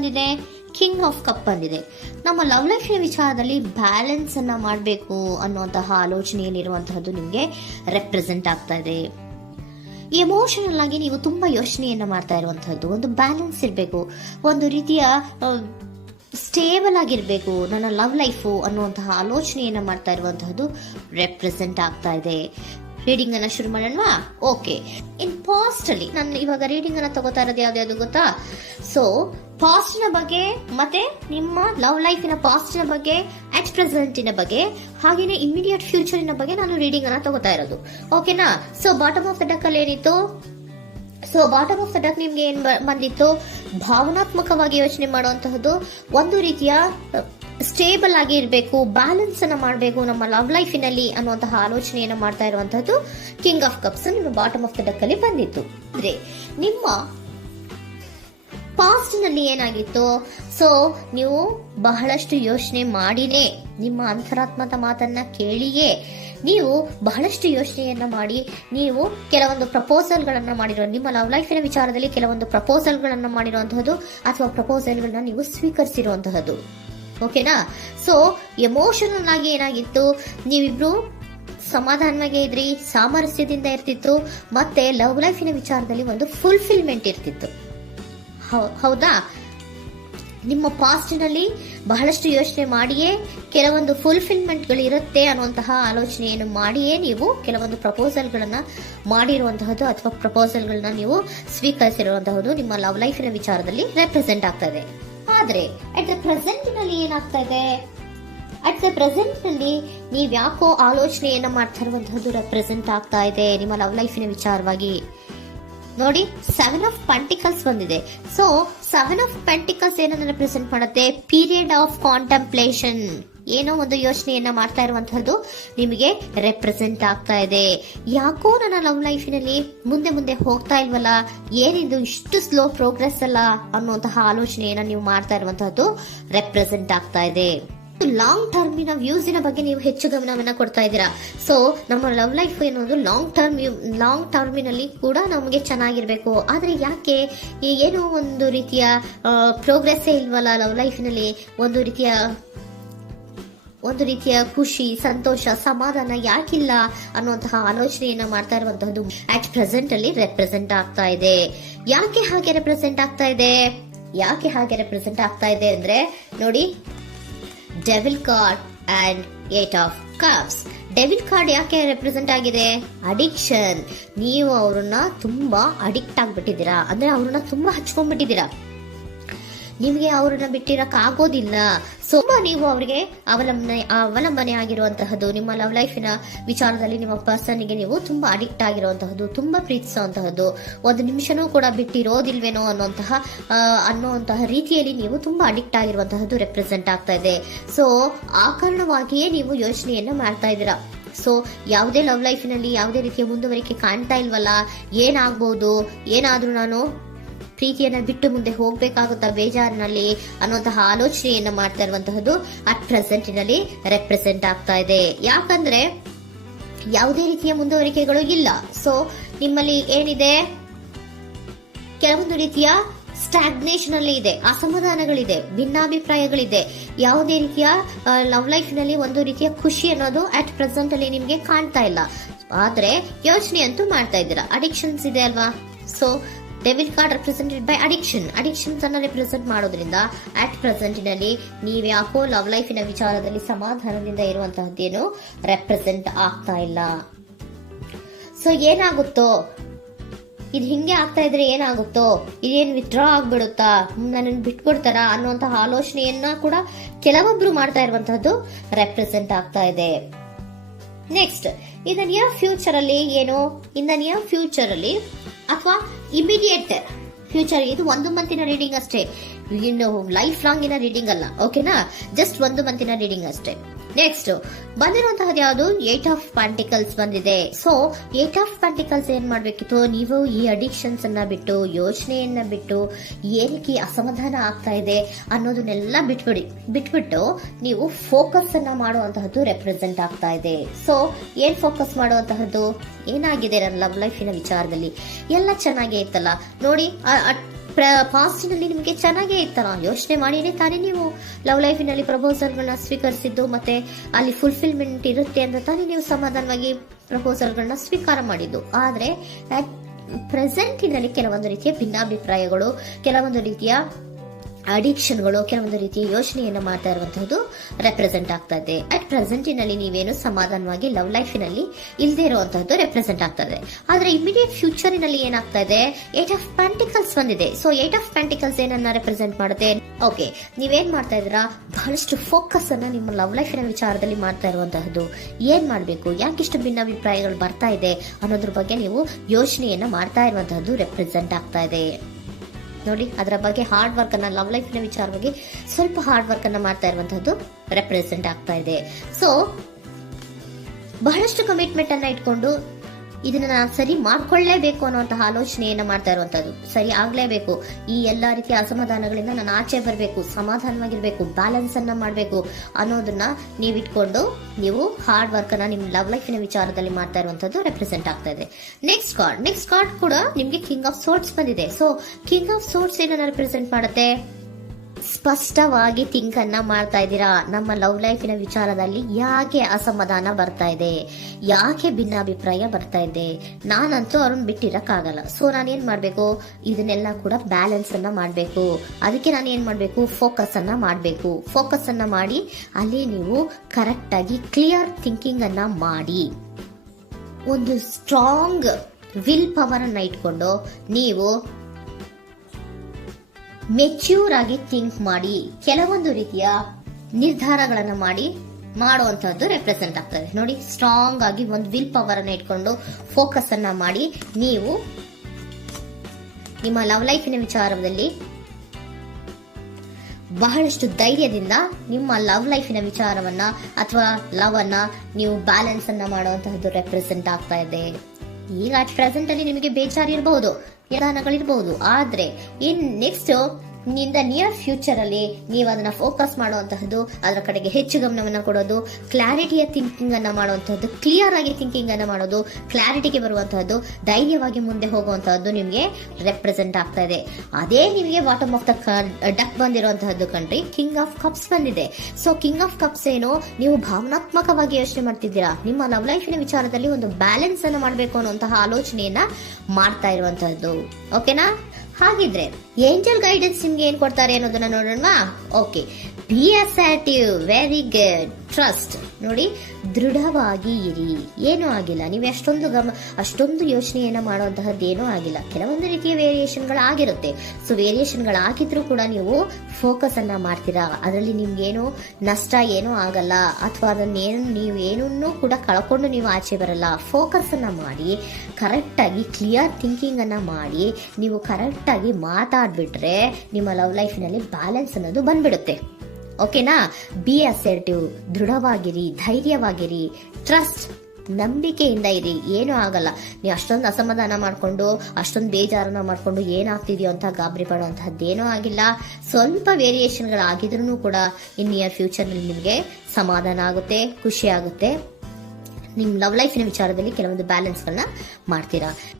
ಬಂದಿದೆ, king of cup ಬಂದಿದೆ. ನಮ್ಮ ಲವ್ ಲೈಫಿನ ವಿಚಾರದಲ್ಲಿ ಬ್ಯಾಲೆನ್ಸ್ ಅನ್ನ ಮಾಡಬೇಕು ಅನ್ನುವಂತಹ ಆಲೋಚನೆಯಲ್ಲಿರುವಂತಹದ್ದು ನಿಮಗೆ ರೆಪ್ರೆಸೆಂಟ್ ಆಗ್ತಾ ಇದೆ. ಎಮೋಷನಲ್ ಆಗಿ ನೀವು ತುಂಬಾ ಯೋಚನೆಯನ್ನ ಮಾಡ್ತಾ ಇರುವಂತಹದ್ದು, ಒಂದು ಬ್ಯಾಲೆನ್ಸ್ ಇರಬೇಕು, ಒಂದು ರೀತಿಯ ಸ್ಟೇಬಲ್ ಆಗಿರ್ಬೇಕು ನನ್ನ ಲವ್ ಲೈಫು ಅನ್ನುವಂತಹ ಆಲೋಚನೆಯನ್ನ ಮಾಡ್ತಾ ಇರುವಂತಹದ್ದು ರೆಪ್ರೆಸೆಂಟ್ ಆಗ್ತಾ ಇದೆ. ರೀಡಿಂಗ್ ಅನ್ನ ಶುರು ಮಾಡೋಣವಾ? ಓಕೆ. ಇನ್ ಪಾಸ್ಟ್ ಅಲ್ಲಿ ನಾನು ಇವಾಗ ರೀಡಿಂಗ್ ಅನ್ನ ತಗೋತಾ ಇರೋದು ಯಾವ್ದು ಗೊತ್ತಾ? ಸೊ ಪಾಸ್ಟ್ ನ ಬಗ್ಗೆ ಮತ್ತೆ ನಿಮ್ಮ ಲವ್ ಲೈಫಿನ ಪಾಸ್ಟ್ ನ ಬಗ್ಗೆ, ಅಟ್ ಪ್ರೆಸೆಂಟಿನ ಬಗ್ಗೆ, ಹಾಗೇನೆ ಇಮಿಡಿಯೇಟ್ ಫ್ಯೂಚರಿನ ಬಗ್ಗೆ ನಾನು ರೀಡಿಂಗ್ ಅನ್ನ ತಗೋತಾ ಇರೋದು. ಓಕೆನಾ? So bottom of the duck ಅಲ್ಲಿ ಏನಿತ್ತು? So bottom of the duck ನಿಮ್ಗೆ ಏನ್ ಬಂದಿತ್ತು? ಭಾವನಾತ್ಮಕವಾಗಿ ಯೋಚನೆ ಮಾಡುವಂತಹದ್ದು, ಒಂದು ರೀತಿಯ ಸ್ಟೇಬಲ್ ಆಗಿ ಇರಬೇಕು, ಬ್ಯಾಲೆನ್ಸ್ ಅನ್ನ ಮಾಡಬೇಕು ನಮ್ಮ ಲವ್ ಲೈಫಿನಲ್ಲಿ ಅನ್ನುವಂತಹ ಆಲೋಚನೆಯನ್ನ ಮಾಡ್ತಾ ಇರುವಂತಹದ್ದು ಕಿಂಗ್ ಆಫ್ ಕಪ್ಸ್ ನಿಮ್ಮ ಬಾಟಮ್ ಆಫ್ ದ ಡಕ್ ಅಲ್ಲಿ ಬಂದಿತ್ತು. ಅಂದ್ರೆ ನಿಮ್ಮ ಪಾಸ್ಟ್ ನಲ್ಲಿ ಏನಾಗಿತ್ತು? ಸೊ ನೀವು ಬಹಳಷ್ಟು ಯೋಚನೆ ಮಾಡಿನೇ, ನಿಮ್ಮ ಅಂತರಾತ್ಮದ ಮಾತನ್ನ ಕೇಳಿಯೇ ನೀವು ಬಹಳಷ್ಟು ಯೋಚನೆಯನ್ನ ಮಾಡಿ ನೀವು ಕೆಲವೊಂದು ಪ್ರಪೋಸಲ್ ಗಳನ್ನ ಮಾಡಿರೋ, ನಿಮ್ಮ ಲವ್ ಲೈಫಿನ ವಿಚಾರದಲ್ಲಿ ಕೆಲವೊಂದು ಪ್ರಪೋಸಲ್ ಗಳನ್ನ ಮಾಡಿರುವಂತಹದ್ದು ಅಥವಾ ಪ್ರಪೋಸಲ್ ಗಳನ್ನ ನೀವು ಸ್ವೀಕರಿಸಿರುವಂತಹದ್ದು. ಓಕೆನಾ? ಸೊ ಎಮೋಷನಲ್ ಆಗಿ ಏನಾಗಿತ್ತು? ನೀವಿಬ್ರು ಸಮಾಧಾನವಾಗಿ ಇದ್ರಿ, ಸಾಮರಸ್ಯದಿಂದ ಇರ್ತಿತ್ತು, ಮತ್ತೆ ಲವ್ ಲೈಫಿನ ವಿಚಾರದಲ್ಲಿ ಒಂದು ಫುಲ್ಫಿಲ್ಮೆಂಟ್ ಇರ್ತಿತ್ತು. ಹೌದಾ? ನಿಮ್ಮ ಪಾಸ್ಟ್ ನಲ್ಲಿ ಬಹಳಷ್ಟು ಯೋಚನೆ ಮಾಡಿಯೇ ಕೆಲವೊಂದು ಫುಲ್ಫಿಲ್ಮೆಂಟ್ ಗಳು ಇರುತ್ತೆ ಅನ್ನುವಂತಹ ಆಲೋಚನೆಯನ್ನು ಮಾಡಿಯೇ ನೀವು ಕೆಲವೊಂದು ಪ್ರಪೋಸಲ್ ಗಳನ್ನ ಮಾಡಿರುವಂತಹದ್ದು ಅಥವಾ ಪ್ರಪೋಸಲ್ ಗಳನ್ನ ನೀವು ಸ್ವೀಕರಿಸಿರುವಂತಹದ್ದು ನಿಮ್ಮ ಲವ್ ಲೈಫಿನ ವಿಚಾರದಲ್ಲಿ ರೆಪ್ರೆಸೆಂಟ್ ಆಗ್ತಾ ಇದೆ. ಆದ್ರೆ ಅಟ್ ದ ಪ್ರೆಸೆಂಟ್ ನಲ್ಲಿ ಏನಾಗ್ತಾ ಇದೆ? ಅಟ್ ದ ಪ್ರೆಸೆಂಟ್ ನಲ್ಲಿ ನೀವ್ ಯಾಕೋ ಆಲೋಚನೆಯನ್ನ ಮಾಡ್ತಾ ಇರುವಂತಹದ್ದು ರೆಪ್ರೆಸೆಂಟ್ ಆಗ್ತಾ ಇದೆ ನಿಮ್ಮ ಲವ್ ಲೈಫಿನ ವಿಚಾರವಾಗಿ. ನೋಡಿ, 7 ಆಫ್ ಪೆಂಟಿಕಲ್ಸ್ ಬಂದಿದೆ. ಸೊ 7 ಆಫ್ ಪೆಂಟಿಕಲ್ಸ್ ಏನನ್ನ ರೆಪ್ರೆಸೆಂಟ್ ಮಾಡುತ್ತೆ? ಪೀರಿಯಡ್ ಆಫ್ ಕಾಂಟೆಂಪ್ಲೇಷನ್, ಏನೋ ಒಂದು ಯೋಚನೆಯನ್ನ ಮಾಡ್ತಾ ಇರುವಂತಹದ್ದು ನಿಮಗೆ ರೆಪ್ರೆಸೆಂಟ್ ಆಗ್ತಾ ಇದೆ. ಯಾಕೋ ನನ್ನ ಲವ್ ಲೈಫಿನಲ್ಲಿ ಮುಂದೆ ಮುಂದೆ ಹೋಗ್ತಾ ಇಲ್ವಲ್ಲ, ಏನಿದು ಇಷ್ಟು ಸ್ಲೋ ಪ್ರೋಗ್ರೆಸ್ ಅಲ್ಲ ಅನ್ನುವಂತಹ ಆಲೋಚನೆಯನ್ನ ನೀವು ಮಾಡ್ತಾ ಇರುವಂತಹದ್ದು ರೆಪ್ರೆಸೆಂಟ್ ಆಗ್ತಾ ಇದೆ. ಲಾಂಗ್ ಟರ್ಮಿನ ವ್ಯೂಸಿನ ಬಗ್ಗೆ ನೀವು ಹೆಚ್ಚು ಗಮನವನ್ನ ಕೊಡ್ತಾ ಇದ್ದೀರಾ. ಸೊ ನಮ್ಮ ಲವ್ ಲೈಫ್ ಏನೋದು ಲಾಂಗ್ ಟರ್ಮಿನಲ್ಲಿ ಕೂಡ ನಮಗೆ ಚೆನ್ನಾಗಿರ್ಬೇಕು. ಆದ್ರೆ ಯಾಕೆ ಏನೋ ಒಂದು ರೀತಿಯ ಪ್ರೋಗ್ರೆಸ್ ಇಲ್ವಲ್ಲ ಲವ್ ಲೈಫಿನಲ್ಲಿ, ಒಂದು ರೀತಿಯ ಖುಷಿ, ಸಂತೋಷ, ಸಮಾಧಾನ ಯಾಕಿಲ್ಲ ಅನ್ನುವಂತಹ ಆಲೋಚನೆಯನ್ನ ಮಾಡ್ತಾ ಇರುವಂತಹದ್ದು ಅಟ್ ಪ್ರೆಸೆಂಟ್ ಅಲ್ಲಿ ರೆಪ್ರೆಸೆಂಟ್ ಆಗ್ತಾ ಇದೆ. ಯಾಕೆ ಹಾಗೆ ರೆಪ್ರೆಸೆಂಟ್ ಆಗ್ತಾ ಇದೆ ಅಂದ್ರೆ ನೋಡಿ, devil card and 8 of cups. Devil card ಯಾಕೆ ರೆಪ್ರೆಸೆಂಟ್ ಆಗಿದೆ? ಅಡಿಕ್ಷನ್. ನೀವು ಅವ್ರನ್ನ ತುಂಬಾ ಅಡಿಕ್ಟ್ ಆಗ್ಬಿಟ್ಟಿದ್ದೀರಾ, ಅಂದ್ರೆ ಅವ್ರನ್ನ ತುಂಬಾ ಹಚ್ಕೊಂಡ್ಬಿಟ್ಟಿದ್ದೀರಾ, ನಿಮಗೆ ಅವ್ರನ್ನ ಬಿಟ್ಟಿರಕ್ ಆಗೋದಿಲ್ಲ. ಸೊ ನೀವು ಅವರಿಗೆ ಅವಲಂಬನೆ ಆಗಿರುವಂತಹದ್ದು, ನಿಮ್ಮ ಲವ್ ಲೈಫಿನ ವಿಚಾರದಲ್ಲಿ ನಿಮ್ಮ ಪರ್ಸನ್ಗೆ ನೀವು ತುಂಬಾ ಅಡಿಕ್ಟ್ ಆಗಿರುವಂತಹದ್ದು, ತುಂಬಾ ಪ್ರೀತಿಸುವಂತಹದ್ದು, ಒಂದು ನಿಮಿಷನೂ ಕೂಡ ಬಿಟ್ಟಿರೋದಿಲ್ವೇನೋ ಅನ್ನುವಂತಹ ರೀತಿಯಲ್ಲಿ ನೀವು ತುಂಬಾ ಅಡಿಕ್ಟ್ ಆಗಿರುವಂತಹದ್ದು ರೆಪ್ರೆಸೆಂಟ್ ಆಗ್ತಾ ಇದೆ. ಸೊ ಆ ಕಾರಣವಾಗಿಯೇ ನೀವು ಯೋಚನೆಯನ್ನ ಮಾಡ್ತಾ ಇದ್ದೀರಾ. ಸೊ ಯಾವುದೇ ಲವ್ ಲೈಫಿನಲ್ಲಿ ಯಾವುದೇ ರೀತಿಯ ಮುಂದುವರಿಕೆ ಕಾಣ್ತಾ ಇಲ್ವಲ್ಲ, ಏನಾಗ್ಬಹುದು, ಏನಾದ್ರೂ ನಾನು ಪ್ರೀತಿಯನ್ನ ಬಿಟ್ಟು ಮುಂದೆ ಹೋಗ್ಬೇಕಾಗುತ್ತಾ ಬೇಜಾರಿನಲ್ಲಿ ಅನ್ನುವಂತಹ ಆಲೋಚನೆಯನ್ನ ಮಾಡ್ತಾ ಇರುವಂತಹದ್ದು ಅಟ್ ಪ್ರೆಸೆಂಟಿನಲ್ಲಿ ರೆಪ್ರೆಸೆಂಟ್ ಆಗ್ತಾ ಇದೆ. ಯಾಕಂದ್ರೆ ಯಾವುದೇ ರೀತಿಯ ಮುಂದುವರಿಕೆಗಳು ಇಲ್ಲ. ಸೊ ನಿಮ್ಮಲ್ಲಿ ಏನಿದೆ? ಕೆಲವೊಂದು ರೀತಿಯ ಸ್ಟಾಗ್ನೇಷನ್ ಅಲ್ಲಿ ಇದೆ, ಅಸಮಾಧಾನಗಳಿದೆ, ಭಿನ್ನಾಭಿಪ್ರಾಯಗಳಿದೆ. ಯಾವುದೇ ರೀತಿಯ ಲವ್ ಲೈಫ್ ನಲ್ಲಿ ಒಂದು ರೀತಿಯ ಖುಷಿ ಅನ್ನೋದು ಅಟ್ ಪ್ರೆಸೆಂಟ್ ಅಲ್ಲಿ ನಿಮ್ಗೆ ಕಾಣ್ತಾ ಇಲ್ಲ. ಆದ್ರೆ ಯೋಚನೆ ಅಂತೂ ಮಾಡ್ತಾ ಇದ್ದೀರಾ. ಅಡಿಕ್ಷನ್ಸ್ ಇದೆ ಅಲ್ವಾ? So devil card represented by addictions ಅನ್ನ ರೆಪ್ರೆಸೆಂಟ್ ಮಾಡೋದ್ರಿಂದ ಅಟ್ ಪ್ರೆಸೆಂಟಿನಲ್ಲಿ ನೀವ್ ಯಾಕೋ ಲವ್ ಲೈಫಿನ ವಿಚಾರದಲ್ಲಿ ಸಮಾಧಾನದಿಂದ ಇರುವಂತಹದ್ದೇನು ರೆಪ್ರೆಸೆಂಟ್ ಆಗ್ತಾ ಇಲ್ಲ. ಸೊ ಏನಾಗುತ್ತೋ, ಇದು ಹಿಂಗೆ ಆಗ್ತಾ ಇದ್ರೆ ಏನಾಗುತ್ತೋ, ಇದೇನು ವಿತ್ಡ್ರಾ ಆಗ್ಬಿಡುತ್ತಾ, ನನ್ನ ಬಿಟ್ಕೊಡ್ತಾರ ಅನ್ನುವಂತಹ ಆಲೋಚನೆಯನ್ನ ಕೂಡ ಕೆಲವೊಬ್ರು ಮಾಡ್ತಾ ಇರುವಂತಹದ್ದು ರೆಪ್ರೆಸೆಂಟ್ ಆಗ್ತಾ ಇದೆ. Next, in the near future ಅಲ್ಲಿ ಅಥವಾ ಇಮಿಡಿಯೇಟ್ ಫ್ಯೂಚರ್, ಇದು 1 ಮಂತಿನ ರೀಡಿಂಗ್ ಅಷ್ಟೇ, ಇನ್ನು ಲೈಫ್ ಲಾಂಗ್ ಇನ ರೀಡಿಂಗ್ ಅಲ್ಲ. ಓಕೆನಾ? ಜಸ್ಟ್ 1 ಮಂತಿನ ರೀಡಿಂಗ್ ಅಷ್ಟೇ. ನೆಕ್ಸ್ಟ್ ಬಂದಿರುವಂತಹದ್ದು ಯಾವುದು? 8 ಆಫ್ ಪೆಂಟಿಕಲ್ಸ್ ಬಂದಿದೆ. ಸೊ 8 ಆಫ್ ಪೆಂಟಿಕಲ್ಸ್ ಏನ್ ಮಾಡ್ಬೇಕಿತ್ತು? ನೀವು ಈ ಅಡಿಕ್ಷನ್ಸ್ ಅನ್ನ ಬಿಟ್ಟು, ಯೋಚನೆಯನ್ನ ಬಿಟ್ಟು, ಏನಕ್ಕೆ ಅಸಮಾಧಾನ ಆಗ್ತಾ ಇದೆ ಅನ್ನೋದನ್ನೆಲ್ಲ ಬಿಟ್ಬಿಟ್ಟು ನೀವು ಫೋಕಸ್ ಅನ್ನ ಮಾಡುವಂತಹದ್ದು ರೆಪ್ರೆಸೆಂಟ್ ಆಗ್ತಾ ಇದೆ. ಸೊ ಏನ್ ಫೋಕಸ್ ಮಾಡುವಂತಹದ್ದು? ಏನಾಗಿದೆ ನನ್ನ ಲವ್ ಲೈಫಿನ ವಿಚಾರದಲ್ಲಿ? ಎಲ್ಲ ಚೆನ್ನಾಗೇ ಇತ್ತಲ್ಲ ನೋಡಿ, ಪಾಸ್ಟಿನಲ್ಲಿ ನಿಮಗೆ ಚೆನ್ನಾಗೇ ಇತ್ತಲ್ಲ, ಯೋಚನೆ ಮಾಡಿನೇ ತಾನೇ ನೀವು ಲವ್ ಲೈಫಿನಲ್ಲಿ ಪ್ರಪೋಸಲ್ಗಳನ್ನ ಸ್ವೀಕರಿಸಿದ್ದು, ಮತ್ತೆ ಅಲ್ಲಿ ಫುಲ್ಫಿಲ್ಮೆಂಟ್ ಇರುತ್ತೆ ಅಂತ ತಾನೇ ನೀವು ಸಮಾಧಾನವಾಗಿ ಪ್ರಪೋಸಲ್ಗಳನ್ನ ಸ್ವೀಕಾರ ಮಾಡಿದ್ದು. ಆದ್ರೆ ಪ್ರೆಸೆಂಟಿನಲ್ಲಿ ಕೆಲವೊಂದು ರೀತಿಯ ಭಿನ್ನಾಭಿಪ್ರಾಯಗಳು, ಕೆಲವೊಂದು ರೀತಿಯ ಅಡಿಕ್ಷನ್ಗಳು, ಕೆಲವೊಂದು ರೀತಿಯ ಯೋಚನೆಯನ್ನು ಮಾಡ್ತಾ ಇರುವಂತಹದ್ದು ರೆಪ್ರೆಸೆಂಟ್ ಆಗ್ತಾ ಇದೆ. ಅಟ್ ಪ್ರೆಸೆಂಟಿನಲ್ಲಿ ನೀವೇನು ಸಮಾಧಾನವಾಗಿ ಲವ್ ಲೈಫಿನಲ್ಲಿ ಇಲ್ಲದೆ ಇರುವಂತಹದ್ದು ರೆಪ್ರೆಸೆಂಟ್ ಆಗ್ತದೆ. ಆದ್ರೆ ಇಮಿಡಿಯೇಟ್ ಫ್ಯೂಚರಿನಲ್ಲಿ ಏನಾಗ್ತಾ ಇದೆ, 8 ಆಫ್ ಪೆಂಟಿಕಲ್ಸ್ ಬಂದಿದೆ. ಸೊ 8 ಆಫ್ ಪೆಂಟಿಕಲ್ಸ್ ಏನನ್ನ ರೆಪ್ರೆಸೆಂಟ್ ಮಾಡುತ್ತೆ? ಓಕೆ, ನೀವೇನ್ ಮಾಡ್ತಾ ಇದ್ದೀರಾ, ಬಹಳಷ್ಟು ಫೋಕಸ್ ಅನ್ನ ನಿಮ್ಮ ಲವ್ ಲೈಫಿನ ವಿಚಾರದಲ್ಲಿ ಮಾಡ್ತಾ ಇರುವಂತಹದ್ದು. ಏನ್ ಮಾಡ್ಬೇಕು, ಯಾಕಿಷ್ಟು ಭಿನ್ನಾಭಿಪ್ರಾಯಗಳು ಬರ್ತಾ ಇದೆ ಅನ್ನೋದ್ರ ಬಗ್ಗೆ ನೀವು ಯೋಚನೆಯನ್ನ ಮಾಡ್ತಾ ಇರುವಂತಹದ್ದು ರೆಪ್ರೆಸೆಂಟ್ ಆಗ್ತಾ ಇದೆ. ನೋಡಿ, ಅದರ ಬಗ್ಗೆ ಹಾರ್ಡ್ ವರ್ಕ್ ಅನ್ನ, ಲವ್ ಲೈಫಿನ ವಿಚಾರವಾಗಿ ಸ್ವಲ್ಪ ಹಾರ್ಡ್ ವರ್ಕ್ ಅನ್ನ ಮಾಡ್ತಾ ಇರುವಂತಹದ್ದು ರೆಪ್ರೆಸೆಂಟ್ ಆಗ್ತಾ ಇದೆ. ಸೊ ಬಹಳಷ್ಟು ಕಮಿಟ್ಮೆಂಟ್ ಅನ್ನ ಇಟ್ಕೊಂಡು ಇದನ್ನ ನಾನು ಸರಿ ಮಾಡ್ಕೊಳ್ಳೇಬೇಕು ಅನ್ನುವಂತಹ ಆಲೋಚನೆಯನ್ನ ಮಾಡ್ತಾ ಇರುವಂತದ್ದು. ಸರಿ ಆಗ್ಲೇಬೇಕು, ಈ ಎಲ್ಲಾ ರೀತಿಯ ಅಸಮಾಧಾನಗಳಿಂದ ನಾನು ಆಚೆ ಬರಬೇಕು, ಸಮಾಧಾನವಾಗಿರ್ಬೇಕು, ಬ್ಯಾಲೆನ್ಸ್ ಅನ್ನ ಮಾಡಬೇಕು ಅನ್ನೋದನ್ನ ನೀವು ಇಟ್ಕೊಂಡು ನೀವು ಹಾರ್ಡ್ ವರ್ಕ್ ಅನ್ನ ನಿಮ್ ಲವ್ ಲೈಫಿನ ವಿಚಾರದಲ್ಲಿ ಮಾಡ್ತಾ ಇರುವಂತದ್ದು ರೆಪ್ರೆಸೆಂಟ್ ಆಗ್ತಾ ಇದೆ. ನೆಕ್ಸ್ಟ್ ಕಾರ್ಡ್ ಕೂಡ ನಿಮ್ಗೆ ಕಿಂಗ್ ಆಫ್ ಸೋರ್ಟ್ಸ್ ಬಂದಿದೆ. ಸೊ ಕಿಂಗ್ ಆಫ್ ಸೋರ್ಟ್ಸ್ ಏನನ್ನ ರೆಪ್ರೆಸೆಂಟ್ ಮಾಡುತ್ತೆ? ಸ್ಪಷ್ಟವಾಗಿ ಥಿಂಕ್ ಅನ್ನ ಮಾಡ್ತಾ ಇದ್ದೀರಾ. ನಮ್ಮ ಲವ್ ಲೈಫಿನ ವಿಚಾರದಲ್ಲಿ ಯಾಕೆ ಅಸಮಾಧಾನ ಬರ್ತಾ ಇದೆ, ಯಾಕೆ ಭಿನ್ನಾಭಿಪ್ರಾಯ ಬರ್ತಾ ಇದೆ, ನಾನಂತೂ ಅವ್ರನ್ನ ಬಿಟ್ಟಿರಕ್ಕಾಗಲ್ಲ. ಸೊ ನಾನೇನ್ ಮಾಡ್ಬೇಕು, ಇದನ್ನೆಲ್ಲ ಕೂಡ ಬ್ಯಾಲೆನ್ಸ್ ಅನ್ನ ಮಾಡ್ಬೇಕು. ಅದಕ್ಕೆ ನಾನು ಏನ್ ಮಾಡ್ಬೇಕು, ಫೋಕಸ್ ಅನ್ನ ಮಾಡ್ಬೇಕು. ಫೋಕಸ್ ಅನ್ನ ಮಾಡಿ ಅಲ್ಲಿ ನೀವು ಕರೆಕ್ಟ್ ಆಗಿ ಕ್ಲಿಯರ್ ಥಿಂಕಿಂಗ್ ಅನ್ನ ಮಾಡಿ, ಒಂದು ಸ್ಟ್ರಾಂಗ್ ವಿಲ್ ಪವರ್ ಅನ್ನ ಇಟ್ಕೊಂಡು ನೀವು ಮೆಚ್ಯೂರ್ ಆಗಿ ಥಿಂಕ್ ಮಾಡಿ ಕೆಲವೊಂದು ರೀತಿಯ ನಿರ್ಧಾರಗಳನ್ನು ಮಾಡುವಂತಹದ್ದು ರೆಪ್ರೆಸೆಂಟ್ ಆಗ್ತದೆ. ನೋಡಿ, ಸ್ಟ್ರಾಂಗ್ ಆಗಿ ಒಂದು ವಿಲ್ ಪವರ್ ಅನ್ನ ಇಟ್ಕೊಂಡು ಫೋಕಸ್ ಅನ್ನ ಮಾಡಿ ನೀವು ನಿಮ್ಮ ಲವ್ ಲೈಫಿನ ವಿಚಾರದಲ್ಲಿ ಬಹಳಷ್ಟು ಧೈರ್ಯದಿಂದ ನಿಮ್ಮ ಲವ್ ಲೈಫಿನ ವಿಚಾರವನ್ನ ಅಥವಾ ಲವ್ ಅನ್ನ ನೀವು ಬ್ಯಾಲೆನ್ಸ್ ಅನ್ನ ಮಾಡುವಂತಹದ್ದು ರೆಪ್ರೆಸೆಂಟ್ ಆಗ್ತಾ ಇದೆ. ಈಗ ಅಟ್ ಪ್ರೆಸೆಂಟ್ ಅಲ್ಲಿ ನಿಮಗೆ ಬೇಜಾರಿರಬಹುದು, ವಿಧಾನಗಳಿರಬಹುದು, ಆದ್ರೆ ಇನ್ ನೆಕ್ಸ್ಟ್ ನಿಂದ ನಿಯರ್ ಫ್ಯೂಚರ್ ಅಲ್ಲಿ ನೀವು ಅದನ್ನ ಫೋಕಸ್ ಮಾಡುವಂತಹದ್ದು, ಅದರ ಕಡೆಗೆ ಹೆಚ್ಚು ಗಮನವನ್ನ ಕೊಡೋದು, ಕ್ಲಾರಿಟಿಯ ಥಿಂಕಿಂಗ್ ಅನ್ನ ಮಾಡುವಂತಹದ್ದು, ಕ್ಲಿಯರ್ ಆಗಿ ಥಿಂಕಿಂಗ್ ಅನ್ನ ಮಾಡೋದು, ಕ್ಲಾರಿಟಿಗೆ ಬರುವಂತಹದ್ದು, ಧೈರ್ಯವಾಗಿ ಮುಂದೆ ಹೋಗುವಂತಹದ್ದು ನಿಮ್ಗೆ ರೆಪ್ರೆಸೆಂಟ್ ಆಗ್ತಾ ಇದೆ. ಅದೇ ನಿಮಗೆ ಬಾಟಮ್ ಆಫ್ ದ ಡಕ್ ಬಂದಿರುವಂತಹದ್ದು ಕಂಡ್ರಿ, ಕಿಂಗ್ ಆಫ್ ಕಪ್ಸ್ ಬಂದಿದೆ. ಸೊ ಕಿಂಗ್ ಆಫ್ ಕಪ್ಸ್ ಏನು, ನೀವು ಭಾವನಾತ್ಮಕವಾಗಿ ಯೋಚನೆ ಮಾಡ್ತಿದ್ದೀರಾ, ನಿಮ್ಮ ಲವ್ ಲೈಫಿನ ವಿಚಾರದಲ್ಲಿ ಒಂದು ಬ್ಯಾಲೆನ್ಸ್ ಅನ್ನ ಮಾಡಬೇಕು ಅನ್ನುವಂತಹ ಆಲೋಚನೆಯನ್ನ ಮಾಡ್ತಾ ಇರುವಂತಹದ್ದು. ಓಕೆನಾ? ಹಾಗಿದ್ರೆ ಏಂಜಲ್ ಗೈಡೆನ್ಸ್ ನಿಮ್ಗೆ ಏನ್ ಕೊಡ್ತಾರೆ ಅನ್ನೋದನ್ನ ನೋಡೋಣ. Okay, B assertive, very good, trust. ನೋಡಿ, ದೃಢವಾಗಿ ಇರಿ, ಏನೂ ಆಗಿಲ್ಲ. ನೀವು ಅಷ್ಟೊಂದು ಯೋಚನೆಯನ್ನ ಮಾಡುವಂತಹದ್ದು ಏನೂ ಆಗಿಲ್ಲ. ಕೆಲವೊಂದು ರೀತಿಯ ವೇರಿಯೇಷನ್ಗಳಾಗಿರುತ್ತೆ. ಸೊ ವೇರಿಯೇಷನ್ಗಳಾಗಿದ್ರೂ ಕೂಡ ನೀವು ಫೋಕಸ್ ಅನ್ನ ಮಾಡ್ತೀರಾ, ಅದರಲ್ಲಿ ನಿಮ್ಗೇನು ನಷ್ಟ ಏನೂ ಆಗಲ್ಲ, ಅಥವಾ ಅದನ್ನೇನು ನೀವೇನೂ ಕೂಡ ಕಳ್ಕೊಂಡು ನೀವು ಆಚೆ ಬರಲ್ಲ. ಫೋಕಸ್ ಅನ್ನ ಮಾಡಿ ಕರೆಕ್ಟ್ ಆಗಿ ಕ್ಲಿಯರ್ ಥಿಂಕಿಂಗ್ ಅನ್ನ ಮಾಡಿ ನೀವು ಕರೆಕ್ಟ್ ಆಗಿ ಮಾತಾಡ್ಬಿಟ್ರೆ ನಿಮ್ಮ ಲವ್ ಲೈಫಿನಲ್ಲಿ ಬ್ಯಾಲೆನ್ಸ್ ಅನ್ನೋದು ಬಂದ್ಬಿಡುತ್ತೆ. ಓಕೆನಾ? ಬಿ ಅಸರ್ಟಿವ್, ದೃಢವಾಗಿರಿ, ಧೈರ್ಯವಾಗಿರಿ, ಟ್ರಸ್ಟ್, ನಂಬಿಕೆಯಿಂದ ಇರಿ, ಏನೂ ಆಗಲ್ಲ. ನೀವು ಅಷ್ಟೊಂದು ಅಸಮಾಧಾನ ಮಾಡ್ಕೊಂಡು ಅಷ್ಟೊಂದು ಬೇಜಾರನ್ನ ಮಾಡ್ಕೊಂಡು ಏನಾಗ್ತಿದೆಯೋ ಅಂತ ಗಾಬರಿ ಪಡುವಂತಹದ್ದೇನೂ ಆಗಿಲ್ಲ. ಸ್ವಲ್ಪ ವೇರಿಯೇಷನ್ಗಳಾಗಿದ್ರೂ ಕೂಡ ಇನ್ ನಿಯರ್ ಫ್ಯೂಚರ್ನಲ್ಲಿ ನಿಮಗೆ ಸಮಾಧಾನ ಆಗುತ್ತೆ, ಖುಷಿ ಆಗುತ್ತೆ. ನಿಮ್ಮ ಲವ್ ಲೈಫಿನ ವಿಚಾರದಲ್ಲಿ ಕೆಲವೊಂದು ಬ್ಯಾಲೆನ್ಸ್ಗಳನ್ನ ಮಾಡ್ತೀರಾ.